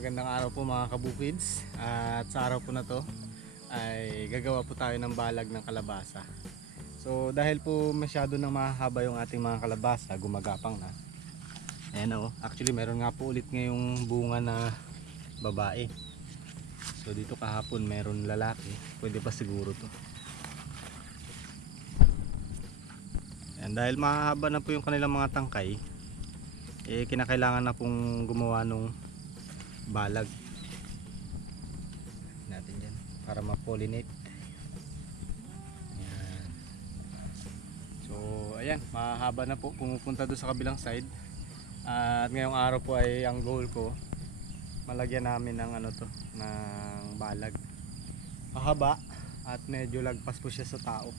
magandang araw po mga kabukids. At sa araw po na to ay gagawa po tayo ng balag ng kalabasa. So dahil po masyado nang mahaba yung ating mga kalabasa, gumagapang na. Ayan o, actually meron nga po ulit ngayong bunga na babae. So dito kahapon meron lalaki, pwede pa siguro to. Ayan, dahil mahaba na po yung kanilang mga tangkay eh kinakailangan na pong gumawa nung balag. Natin yan para ma-pollinate. So ayan mahaba na po. Pumupunta doon sa kabilang side. At ngayong araw po ay ang goal ko malagyan namin ng ano to ng balag. Mahaba at medyo lagpas po siya sa tao.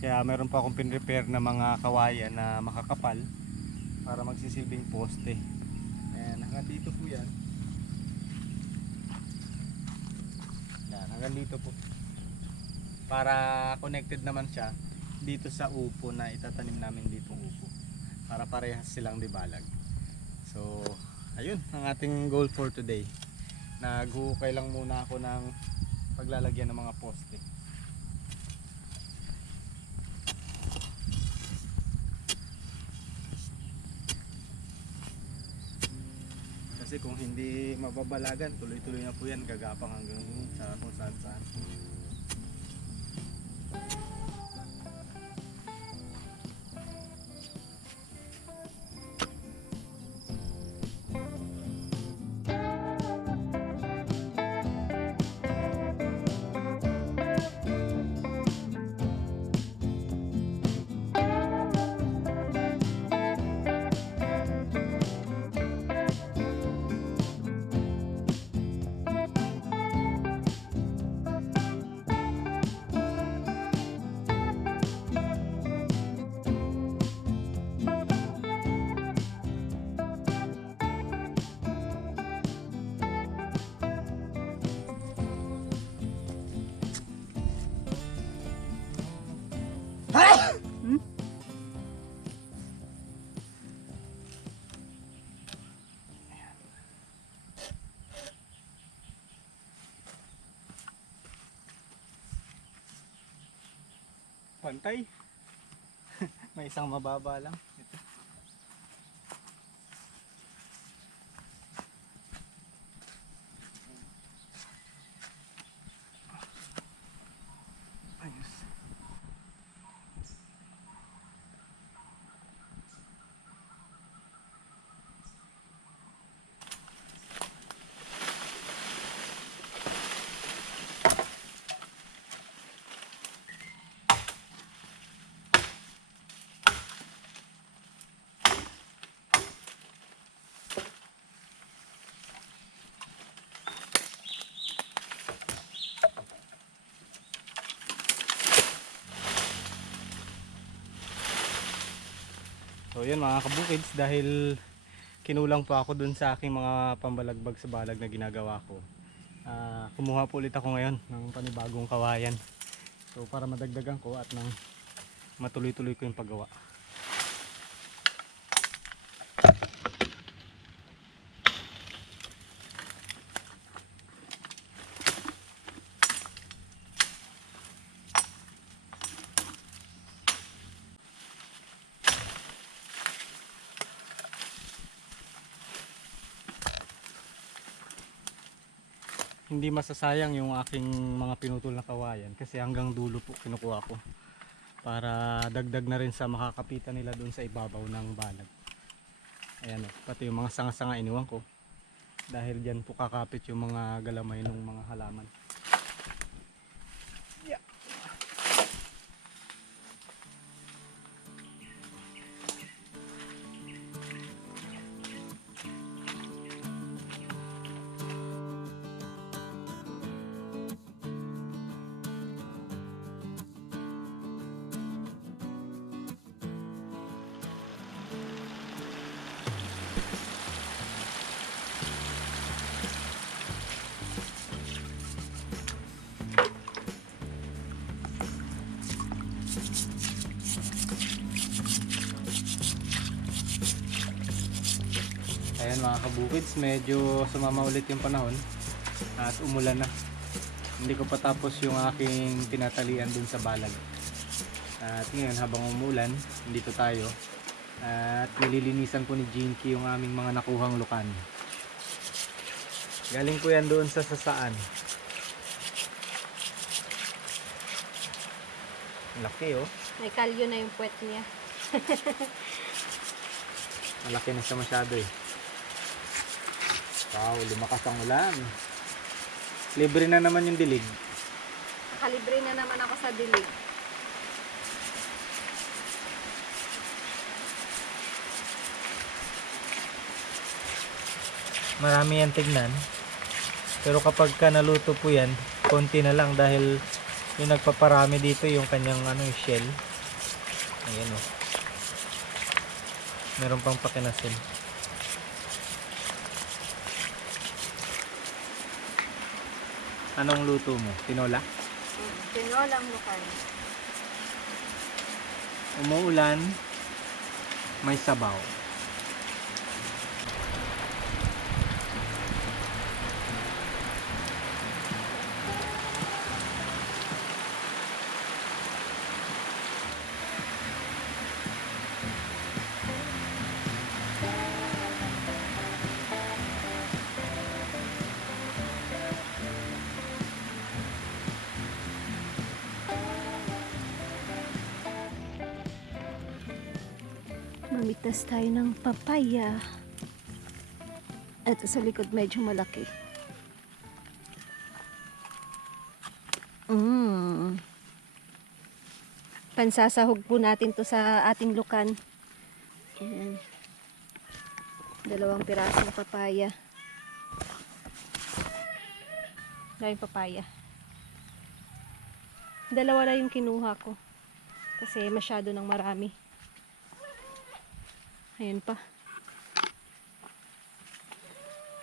Kaya meron pa akong pin-repair na mga kawayan na makakapal para magsisilbing poste. Ayan hanggang dito po yan yan hanggang dito po. Para connected naman siya dito sa upo na itatanim namin ditong upo. Para parehas silang dibalag. So ayun ang ating goal for today. Naghukay lang muna ako ng paglalagyan ng mga poste Kasi kung hindi mababalagan, tuloy-tuloy na po yan, gagapang hanggang sa kung saan saan. Pantay. May isang mababa lang. So yun mga kabukids dahil kinulang pa ako dun sa aking mga pambalagbag sa balag na ginagawa ko. Ah, kumuha po ulit ako ngayon ng panibagong kawayan. So para madagdagan ko at nang matuloy-tuloy ko yung paggawa. Hindi masasayang yung aking mga pinutol na kawayan kasi hanggang dulo po kinukuha ko para dagdag na rin sa makakapitan nila doon sa ibabaw ng balag. Ayan o, pati yung mga sanga-sanga iniwan ko dahil dyan po kakapit yung mga galamay ng mga halaman Ayan mga kabukids, medyo sumama ulit yung panahon at umulan na. Hindi ko pa tapos yung aking tinatalian dun sa balag. At ngayon habang umulan, dito tayo. At nililinisan po ni Jinky yung aming mga nakuhang lukan. Galing po yan doon sa sasaan. Laki oh. May kalyo na yung puwet niya. Malaki na siya masyado eh. Wow, lumakas ang ulan. Libre na naman yung dilig. Nakalibre na naman ako sa dilig. Marami yan tignan. Pero kapag ka naluto po yan, konti na lang dahil yung nagpaparami dito yung kanyang ano, yung shell. Ayan o. Meron pang pakinasin. Anong luto mo? Tinola? Tinolang lukan. Umuulan, may sabaw. Mamitas tayo ng papaya. Ito sa likod medyo malaki. Mm. Pansasahog po natin to sa ating lukan. Yan. Dalawang pirasong papaya. Dahil papaya. Dalawa lang yung kinuha ko. Kasi masyado ng marami. Ayan pa.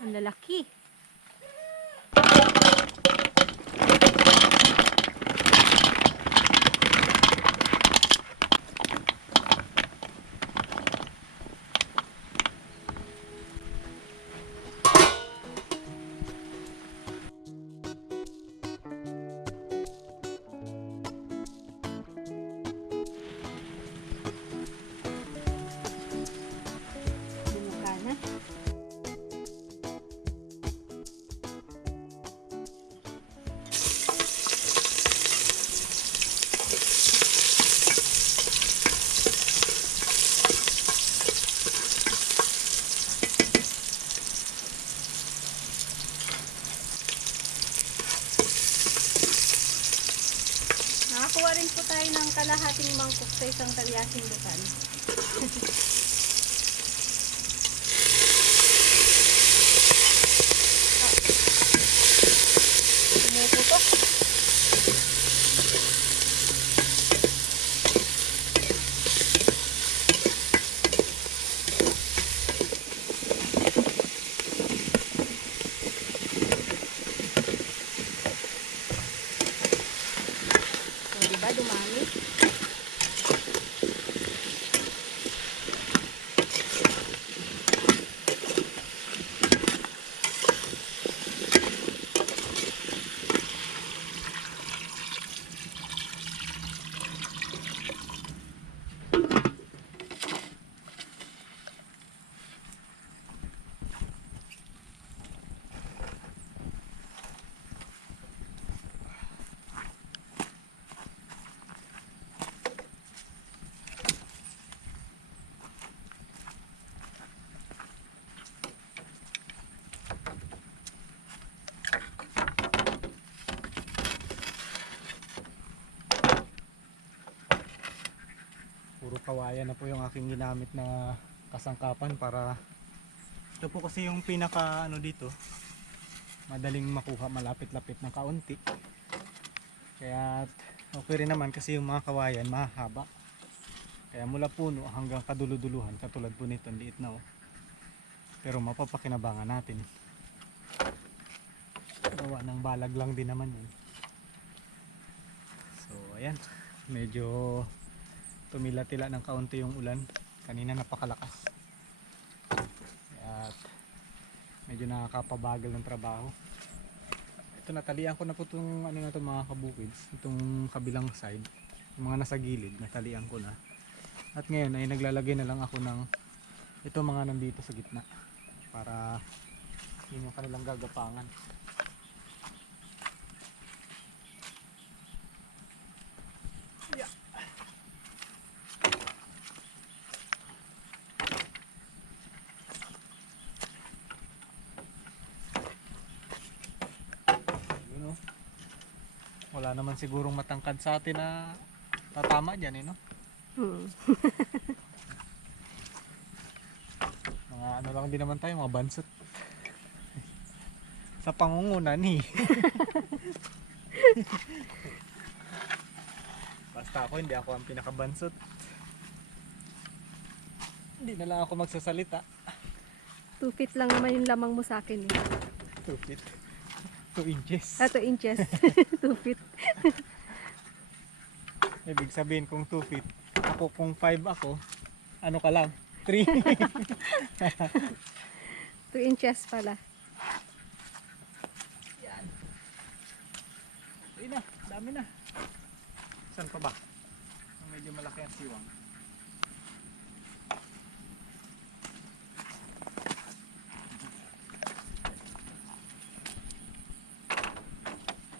Ang lalaki. Sa isang talyasing lukan. kawayan na po yung aking ginamit na kasangkapan para ito po kasi yung pinaka ano dito madaling makuha malapit-lapit ng kaunti. Kaya okay rin naman kasi yung mga kawayan mahaba. Kaya mula puno hanggang kaduluduluhan katulad po nito liit na oh. Pero mapapakinabangan natin. Gawa ng balag lang din naman yun. So ayan. Medyo tumila-tila ng kaunti yung ulan kanina napakalakas at medyo nakakapabagal ng trabaho. Ito natalian ko na po itong ano na to mga kabukids, itong kabilang side, yung mga nasa gilid, natalian ko na. At ngayon ay naglalagay na lang ako ng ito mga nandito sa gitna para yun yung kanilang gagapangan. Yeah. Yun, oh. Wala naman sigurong matangkad sa atin na tatama dyan eh no? Hmm. Mga ano lang din naman tayo, mga bansot. Sa pangungunan eh. Basta ako, hindi ako ang pinakabansot. Hindi na lang ako magsasalita. 2 feet lang naman yung lamang mo sa akin. Eh. 2 feet. 2 inches. Ah, 2 inches. 2 feet. Ibig sabihin kung 2 feet, ako kung 5 ako, ano ka lang? 3. 2 inches pala. Ayun na, dami na. Saan pa ba? Medyo malaki ang siwang.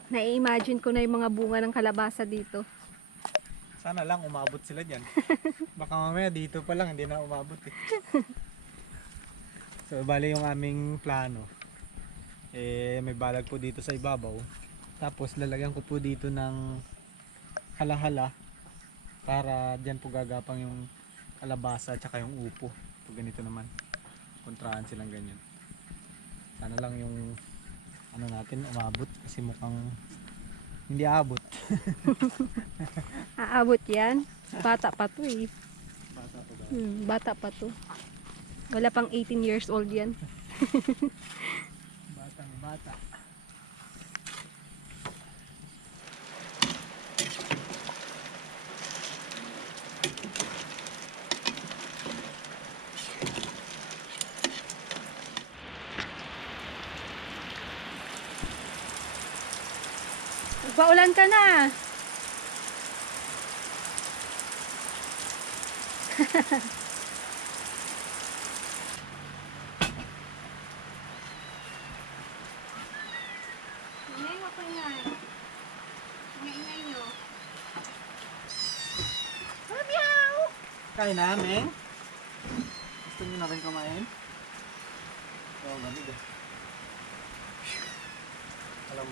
Nai-imagine ko na yung mga bunga ng kalabasa dito. Sana lang umabot sila dyan. Baka mamaya dito pa lang, hindi na umabot eh. So, bali yung aming plano. Eh, may balag po dito sa ibabaw. Tapos, lalagyan ko po dito ng halahala para dyan po gagapang yung kalabasa at saka yung upo. So, ganito naman. Kontraan silang ganyan. Sana lang yung natin umabot kasi mukhang hindi aabot. Aabot yan. Bata pa to eh. Bata pa ba? Hmm, bata pa to. Wala pang 18 years old yan. Batang bata. Magpaulan ka na. Pa yan. Ingay-ingay nyo. Ah, meow! Kain na, Meng? Gusto niyo na rin kumain? Oo, oh, lamig eh.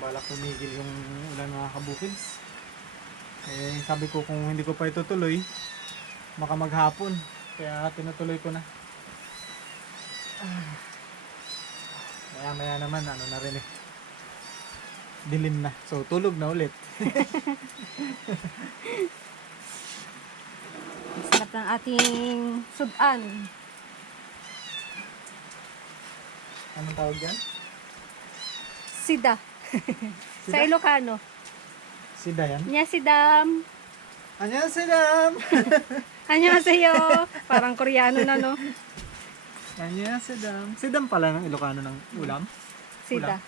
Walang balak tumigil yung ulan mga kabukids. Eh, sabi ko kung hindi ko pa itutuloy, baka maghapon. Kaya tinutuloy ko na. Maya maya naman, ano na rin eh. Dilim na. So, tulog na ulit. Sarap ng ating sudan. Anong tawag dyan? Sida. Sa? Ilocano. Sida yan? Nya sidam. Annyeong sedam! Annyeonghaseyo. Parang Koreano na no. Annyeong sedam. Sedam pala ng Ilocano ng ulam. Sida.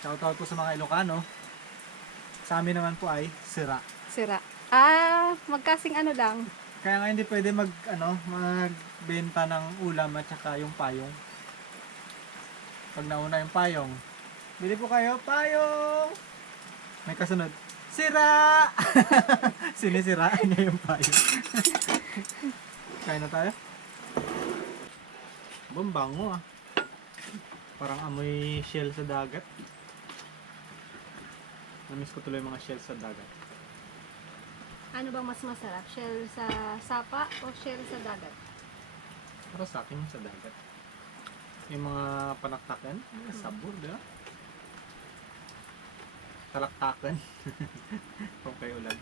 Shoutout po sa mga Ilocano. Sa amin naman po ay sira. Sira. Ah, magkasing ano lang. Kaya nga hindi pwede mag ano, magbenta ng ulam at saka yung payong. Pag nauna yung payong, bili po kayo payong. May kasunod, sira. Sinisiraan niya yung payong. Kain na tayo. Bumbango ah. Parang amoy shell sa dagat. Namiss ko tuloy mga shell sa dagat. Ano bang mas masarap? Shell sa sapa o shell sa dagat? Para sa akin sa dagat. Yung mga panaktakan, mm. sabor, di ba? Talaktakan. Kung kayo ulan.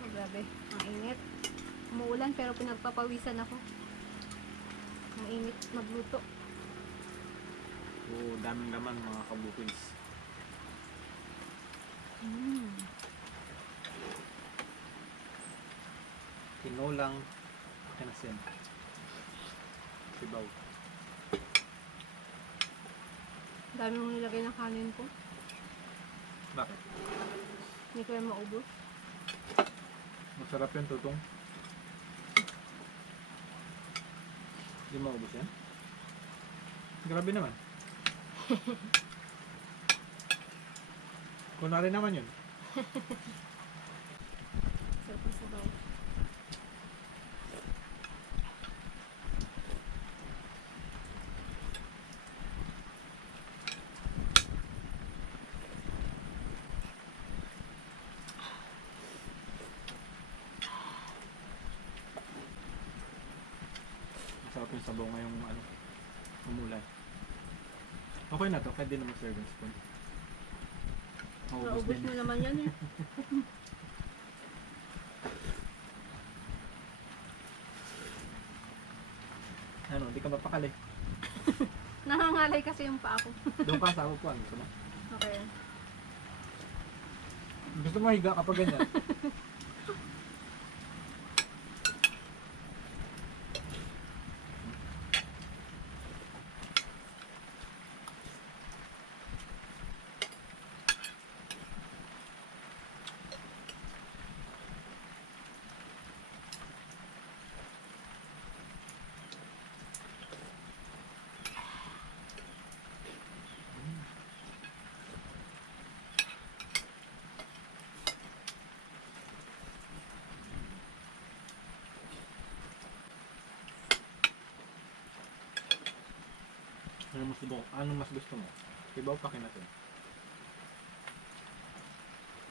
Oh, grabe. Ang init. Umuulan pero pinagpapawisan ako. Ang init magluto. Oo, daming laman mga kabukids. Mm. Tinolang kanasin. Sibaw. Dami mong nilagay ng kanin ko. Bakit? Hindi ko yan maubos. Masarap yung tutong. Hindi maubos yan? Grabe naman. Kunwari naman yun. Sarap na sabaw. Masarap yung sabaw ngayong ano, umulan. Okay na to, di naman serving spoon. Maubos Naubos din. mo naman yan eh. Ano, hindi ka mapakali. Nangangalay kasi yung paa ko. Doon ka sa upuan. Gusto mo? Okay. Gusto mo higa kapag ganyan? Ano mas gusto, anong mas gusto mo? Ibaw pa natin.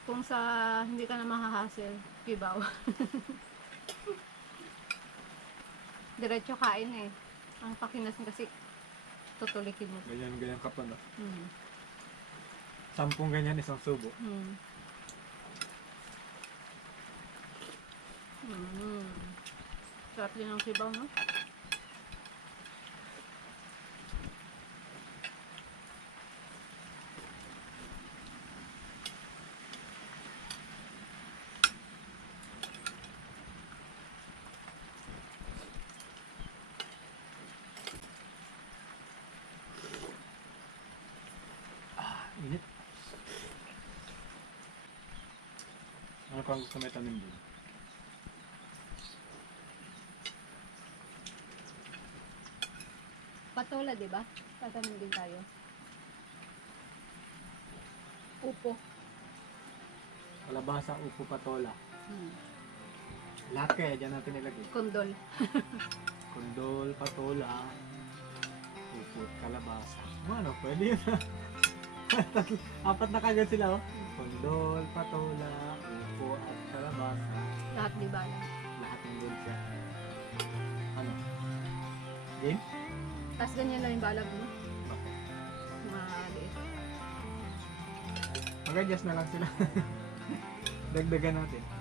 Kung sa hindi ka na mahahassle, kibaw. Diretso kain eh. Ang pakinas kasi tutulikin mo. Ganyan, ganyan ka pa no? Hmm. Sampung ganyan, isang subo. Hmm. Hmm. Sarap din ang kibaw, no? Init. Gusto may tanim din? Patola, di ba? Tatanim din tayo. Upo. Kalabasa, upo, patola. Hmm. Lahat kaya dyan natin ilagay. Kondol. Kondol, patola, upo, kalabasa. Ano, pwede yun. Apat na kagad sila oh. Kondol, patola, upo, at kalabasa. Lahat di ba? Lahat ng doon siya. Ano? Game? Tapos ganyan lang yung balag mo. Maliit. Mag-adjust na lang sila. Dagdagan natin.